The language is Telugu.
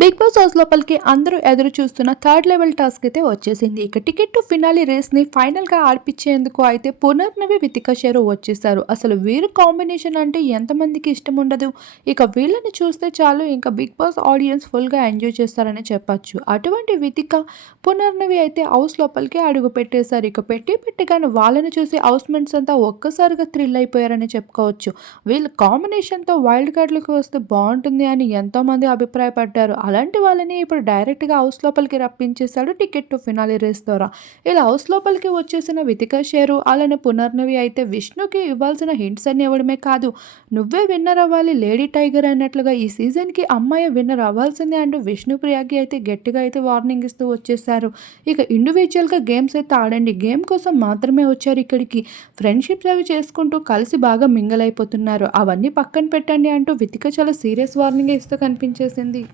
బిగ్ బాస్ హౌస్ లోపలికి అందరూ ఎదురు చూస్తున్న థర్డ్ లెవెల్ టాస్క్ అయితే వచ్చేసింది. ఇక టికెట్ టు ఫినాలి రేస్ని ఫైనల్గా ఆర్పించేందుకు అయితే పునర్నవి వితిక షేరు వచ్చేసారు అసలు వీరు కాంబినేషన్ అంటే ఎంతమందికి ఇష్టం ఉండదు? ఇక వీళ్ళని చూస్తే చాలు ఇంకా బిగ్ బాస్ ఆడియన్స్ ఫుల్గా ఎంజాయ్ చేస్తారని చెప్పచ్చు. అటువంటి వితిక పునర్నవి అయితే హౌస్ లోపలికి అడుగు పెట్టేశారు. ఇక పెట్టి పెట్టగానే వాళ్ళని చూసి హౌస్ మెంట్స్ అంతా ఒక్కసారిగా థ్రిల్ అయిపోయారని చెప్పుకోవచ్చు. వీళ్ళ కాంబినేషన్తో వైల్డ్ కార్డులకు వస్తే బాగుంటుంది అని ఎంతోమంది అభిప్రాయపడ్డారు. అలాంటి వాళ్ళని ఇప్పుడు డైరెక్ట్గా హౌస్ లోపలికి రప్పించేశాడు టికెట్ టు ఫినాలి రేస్ ద్వారా. ఇలా హౌస్ లోపలికి వచ్చేసిన వితిక షేరు అలానే పునర్నవి అయితే విష్ణుకి ఇవ్వాల్సిన హింట్స్ అన్ని ఇవ్వడమే కాదు నువ్వే విన్నర్ అవ్వాలి లేడీ టైగర్ అన్నట్లుగా ఈ సీజన్కి అమ్మాయి విన్నర్ అవ్వాల్సిందే అంటూ విష్ణుప్రియకి అయితే గట్టిగా అయితే వార్నింగ్ ఇస్తూ వచ్చేసారు ఇక ఇండివిజువల్గా గేమ్స్ అయితే ఆడండి గేమ్ కోసం మాత్రమే వచ్చారు ఇక్కడికి. ఫ్రెండ్షిప్స్ అవి చేసుకుంటూ కలిసి బాగా మింగల్ అయిపోతున్నారు. అవన్నీ పక్కన పెట్టండి అంటూ వితిక చాలా సీరియస్ వార్నింగ్ ఇస్తూ కనిపించేసింది.